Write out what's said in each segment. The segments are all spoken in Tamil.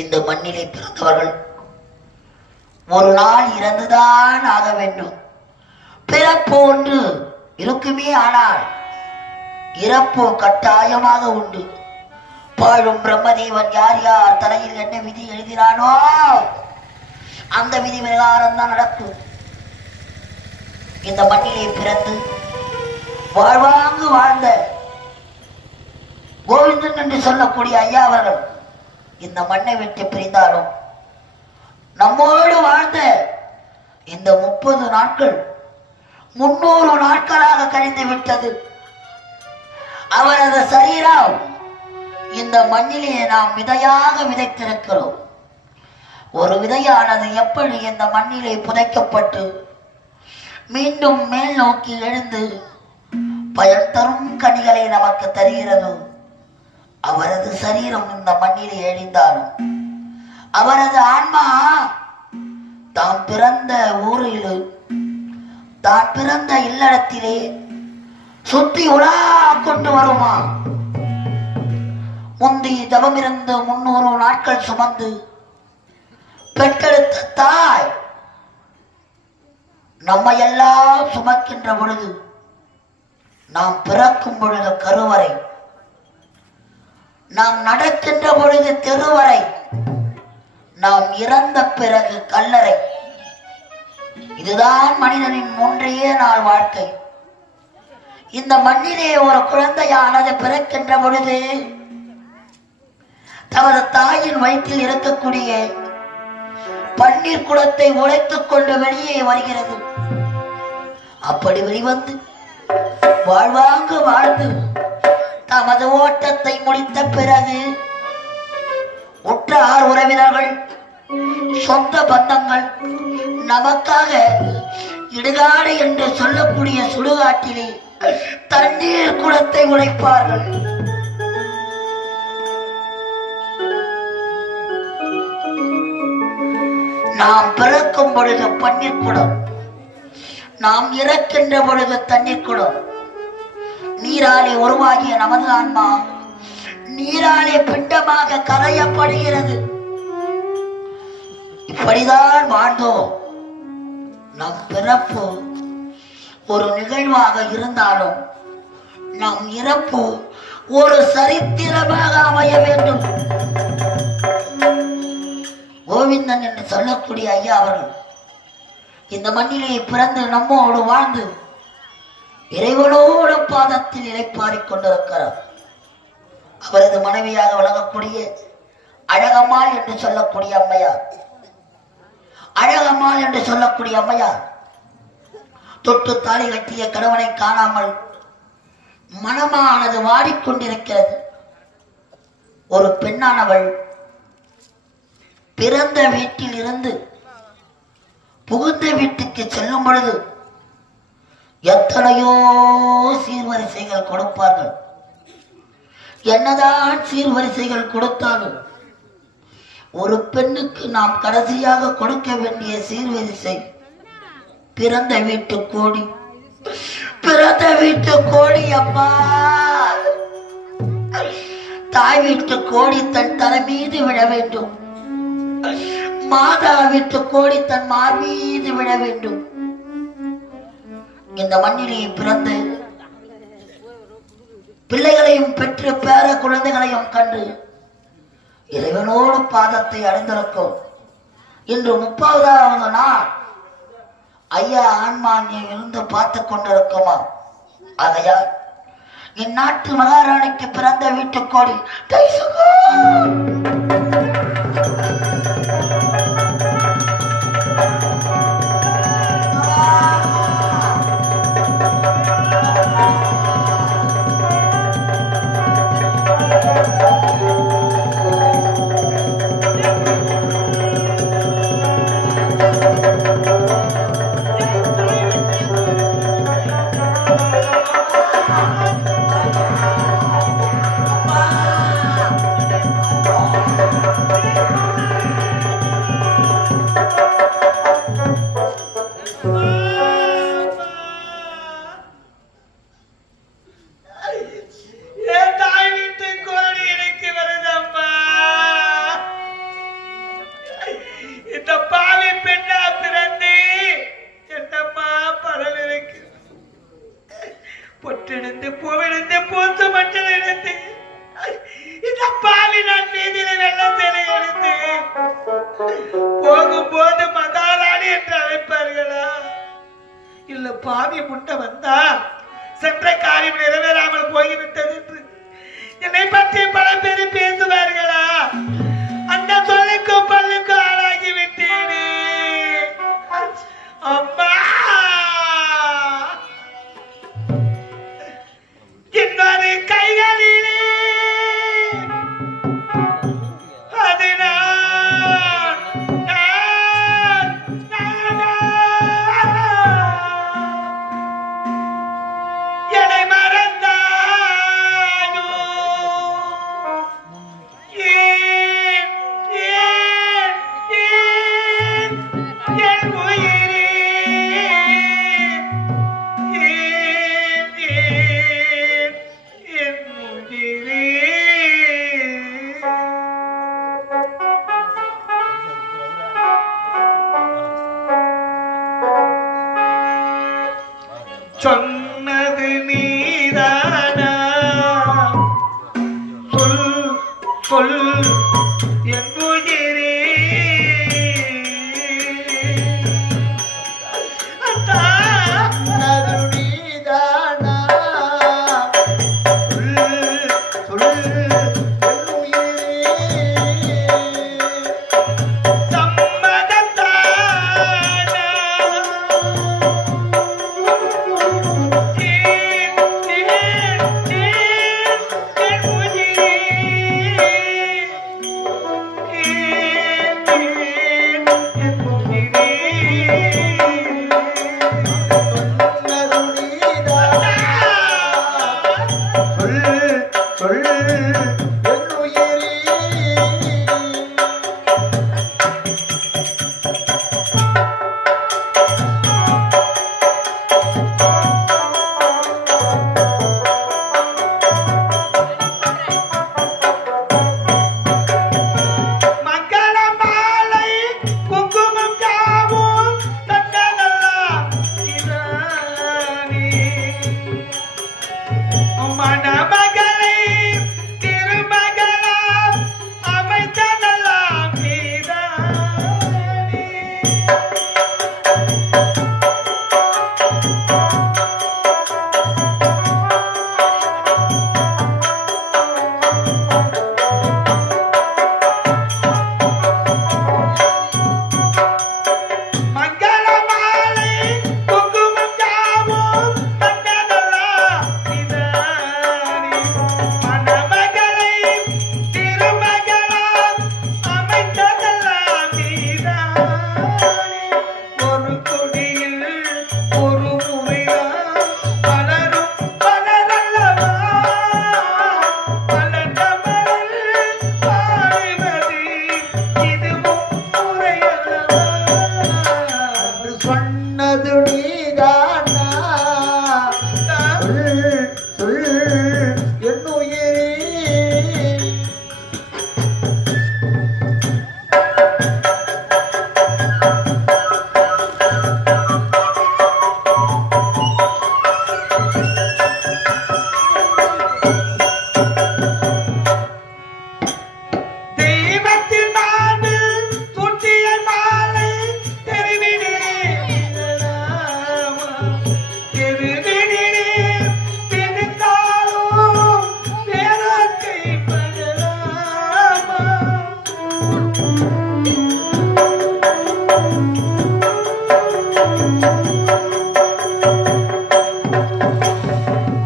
இந்த மண்ணிலே பிறந்தவர்கள் ஒரு நாள் இறந்துதான் ஆக வேண்டும். பிறப்பு ஒன்று இருக்குமே, ஆனால் இறப்பு கட்டாயமாக உண்டு. பாழும் பிரம்மதேவன் யார் யார் தலையில் என்ன விதி எழுதினானோ அந்த விதி பிரகாரம் தான் நடக்கும். இந்த மண்ணிலே பிறந்து வாழ்வாங்கு வாழ்ந்த கோவிந்தன் என்று சொல்லக்கூடிய ஐயா அவர்கள் இந்த மண்ணை விட்டு பிரிந்தாலும் நம்மோடு வாழ்ந்த இந்த 30 நாட்கள் 300 நாட்களாக கழிந்து விட்டது. அவரது சரீரம் இந்த மண்ணிலே நாம் விதையாக விதைத்திருக்கிறோம். ஒரு விதையானது எப்படி இந்த மண்ணிலே புதைக்கப்பட்டு மீண்டும் மேல் நோக்கி எழுந்து பயன் தரும் கனிகளை நமக்கு தருகிறதோ, அவரது சரீரம் இந்த மண்ணிலே எழுந்தாலும் அவரது ஆன்மா தாம் பிறந்த ஊரில் தான் பிறந்த இல்லடத்திலே சுத்தி உலா கொண்டு வருமா. முந்தி தவமிருந்து 300 நாட்கள் சுமந்து பெற்றெடுத்த தாய் நம்மை எல்லாம் சுமக்கின்ற பொழுது, நாம் பிறக்கும் பொழுது கருவறை, நாம் நடக்கின்ற பொழுது தெருவறை, நாம் இறந்த பிறகு கல்லறை. இதுதான் மனிதனின் 3 நாள் வாழ்க்கை. இந்த மண்ணிலே ஒரு குழந்தையானது பிறக்கின்ற பொழுது தமது தாயின் வயிற்றில் இருக்கக்கூடிய பன்னீர் குடத்தை உடைத்துக் கொண்டு வெளியே வருகிறது. அப்படி வெளிவந்து வாழ்வாங்கு வாழ்ந்து தமது ஓட்டத்தை முடித்த பிறகு உற்றார் உறவினர்கள் சொந்த பந்தங்கள் நமக்காக இடுகாடு என்று சொல்லக்கூடிய சுடுகாட்டிலே தண்ணீர் குடத்தை உடைப்பார்கள். நாம் பிறக்கும் பொழுது பன்னீர் குடம், நாம் இறக்கின்ற பொழுது தண்ணீர் குடம். நீராலே உருவாகிய நமது ஆன்மா நீராலே பிண்டமாக கரையப்படுகிறது. இப்படிதான் வாழ்ந்தோம். நம் பிறப்பு ஒரு நிகழ்வாக இருந்தாலும் நம் இறப்பு ஒரு சரித்திரமாக அமைய வேண்டும். கோவிந்தன் என்று சொல்லக்கூடிய ஐயா அவர்கள் இந்த மண்ணிலே பிறந்து நம்மோடு வாழ்ந்து இறைவனோடு பாதத்தில் இளைப்பாறிக் கொண்டிருக்கிறார். அவரது மனைவியாக விளங்கக்கூடிய அழகம்மாள் என்று சொல்லக்கூடிய அம்மையார், அழகம்மாள் என்று சொல்லக்கூடிய அம்மையார் தொட்டு தாலி கட்டிய கணவனை காணாமல் மனமானது வாடிக்கொண்டிருக்கிறது. ஒரு பெண்ணானவள் பிறந்த வீட்டில் இருந்து புகுந்த வீட்டுக்கு செல்லும் பொழுது எத்தனையோ சீர்வரிசைகள் கொடுப்பார்கள். என்னதான் சீர்வரிசைகள் கொடுத்தாலும் ஒரு பெண்ணுக்கு நாம் கடைசியாக கொடுக்க வேண்டிய சீர்வரிசை பிறந்த வீட்டு கோடி. பிறந்த வீட்டு கோடி அப்பா, தாய் வீட்டு கோடி தன் தலை மீது விழ வேண்டும். மாதா வீட்டு கோடி தன் மார் மீது விழ வேண்டும். இந்த மண்ணிலே பிறந்து பிள்ளைகளையும் பெற்று பேர குழந்தைகளையும் கண்டு இறைவனோடு பாதத்தை அடைந்திருக்கும். இன்று 30வது நாள் ஐயா ஆன்மானியை இருந்து பார்த்து கொண்டிருக்குமா. ஆகையால் இந்நாட்டு மகாராணிக்கு பிறந்த வீட்டுக்கோடி பாவி முண்டை வந்தா சென்ற காரியம் நிறைவேறாமல் போய்விட்டது என்று என்னை பற்றி பல பேர் பேசுவார்களா? அந்த சொல்லுக்கும் பல்லுக்கும் ஆளாகி விட்டேனே அம்மா. இன்னொரு கைகளிலே அது என்னை மறந்தானோ ஏன் ஏன் ஏன் என் உயிரே ஏன் ஏன் என் உயிரே. சொன்னது நீதானா? சொல் சொல் என் உயிரே. அத்தா சொன்னது நீதானா? சொல் சொல் என் உயிரே. சம்மதத்தானா? ஏன் ஏன் ஏன் என் உயிரே ஏன் ஏன் என் உயிரே. சொன்னது நீதானா? சொல் சொல் என் உயிரே. மங்கள மாலை குங்குமம் யாவும் தந்ததெல்லாம் இதானே. மணமகளை திருமகளால் அமைத்ததெல்லாம் நீதானே. மங்கள மாலை குங்குமம் யாவும் தந்ததெல்லாம் நீதானே. மணமகளை திருமகளால் அமைத்ததெல்லாம் நீதானே. ஒரு கொடியில் ஒரு முறைதான் மலரும் மலரல்லவா? மலர்ந்த மலர் பாடுவது இதுவும் முறையல்லவா? அன்று சொன்னது நீதானா? சொல் சொல் என் உயிரே. தெய்வத்தின் மார்பில் சூட்டிய மாலை தெருவினிலே விழலாமா? தெருவினிலே திணித்தாலும் பேரொற்கை படலாமா?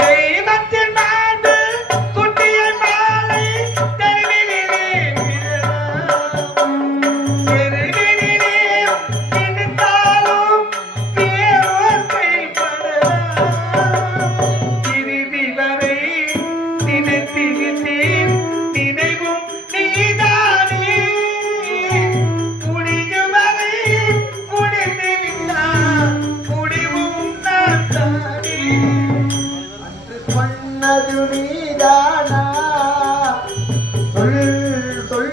தெய்வத்தின் மார்பில் சூட்டிய மாலை தெருவினிலே விழலாமா? தெருவினிலே திணித்தாலும் பேரொற்கை படலாமா? இறுதி வரை நினைத்திருந்தேன் நினைவும் நீதானே. முடியும் வரை முடிந்து விட்டான் முடிவும் நான் தானே. அன்று சொன்னது நீதானா? சொல் சொல்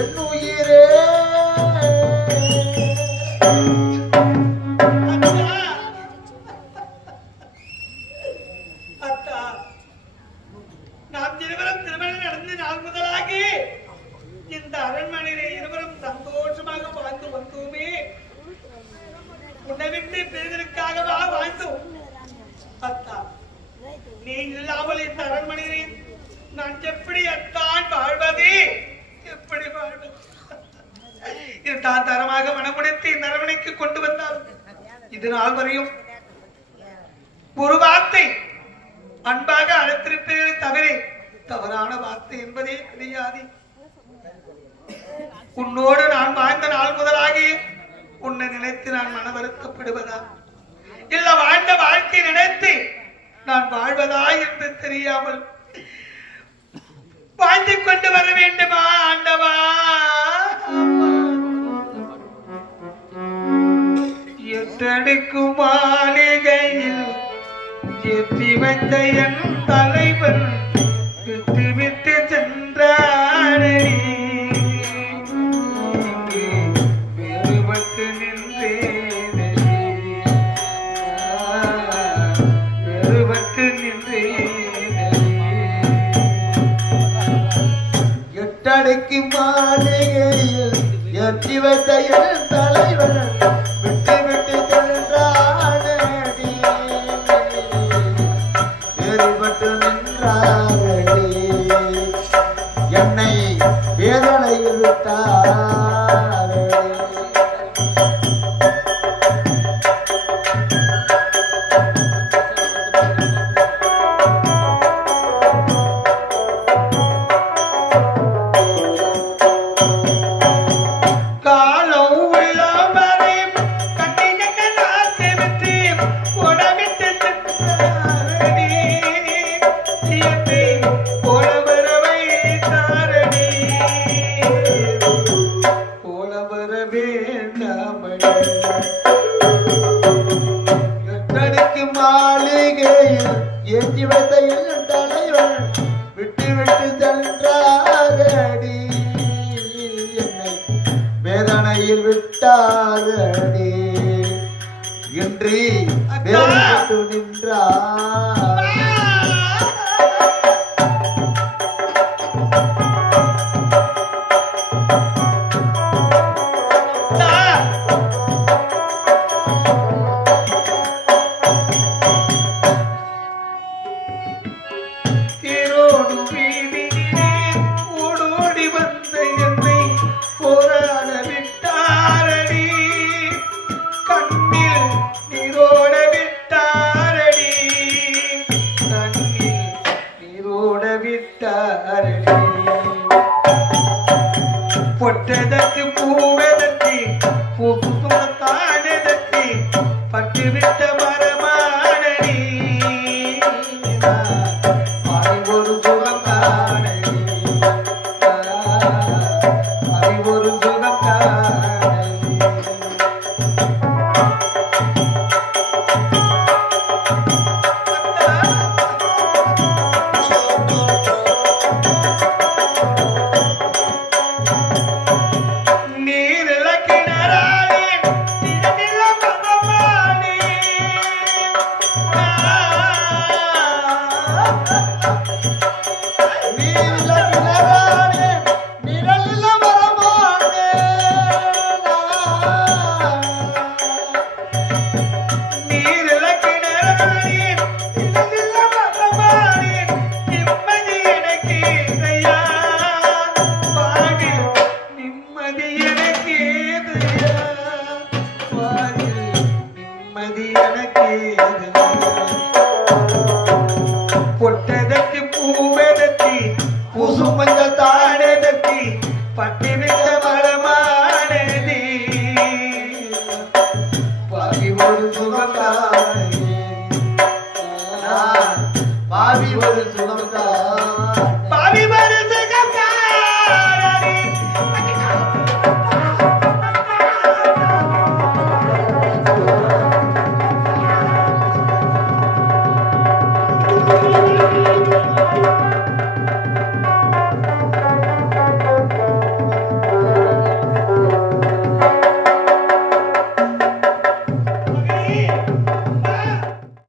என் உயிரே. அத்தா, நாம் இருவரும் திருமணம் நடந்து நாள் முதலாகி இந்த அரண்மனையிலே இருவரும் சந்தோஷமாக வாழ்ந்து வந்தோமே. உன்னை விட்டு பிரிதலுக்காகவா நீ இல்லாமல் இந்த அரண்மனையில் நான் எப்படித்தான் வாழ்வது? எப்படி வாழ்வது? தான் தரமாக மனமுடித்து இந்த அரண்மனைக்கு கொண்டு வந்தார். இது நாள் வரையும் ஒரு வார்த்தை அன்பாக அழைத்திருப்பீர்களே தவிர தவறான வார்த்தை என்பதே கிடையாது. உன்னோடு நான் வாழ்ந்த நாள் முதலாகி உன்னை நினைத்து நான் மன வருத்தப்படுவதா, இல்ல வாழ்ந்த வாழ்க்கை நினைத்து நான் வாழ்வதா என்று தெரியாமல் வாழ்ந்து கொண்டு வர வேண்டுமா ஆண்டவா? எத்தடுக்கும் மாளிகையில் ஏற்றி வைத்த என் தலைவன் விட்டு விட்டு சென்றானே. வேறுபட்டு நின்றேனே, வேறுபட்டு நின்றேனே. எட்டடுக்கு மாளிகையில் ஏற்றி வைத்த என் தலைவன் விட்டு விட்டு சென்றானடி, வேறுபட்டு நின்றாரடி, என்னை வேதனையில் விட்டாரடி. காலம் உள்ளவரை கண்ணினக்க நாத்து விட்டு உடவிட்டு சென்றாரடி. என்னை போல வரவை தாரடி, போல வர வேண்டாமடி. எட்டடுக்கு மாளிகையில் ஏற்றி வைத்த என் தலைவன் விட்டு விட்டு சென்றாரடி, என்னை வேதனையில் விட்டாரடி, இன்றி வேறுபட்டு நின்றார்.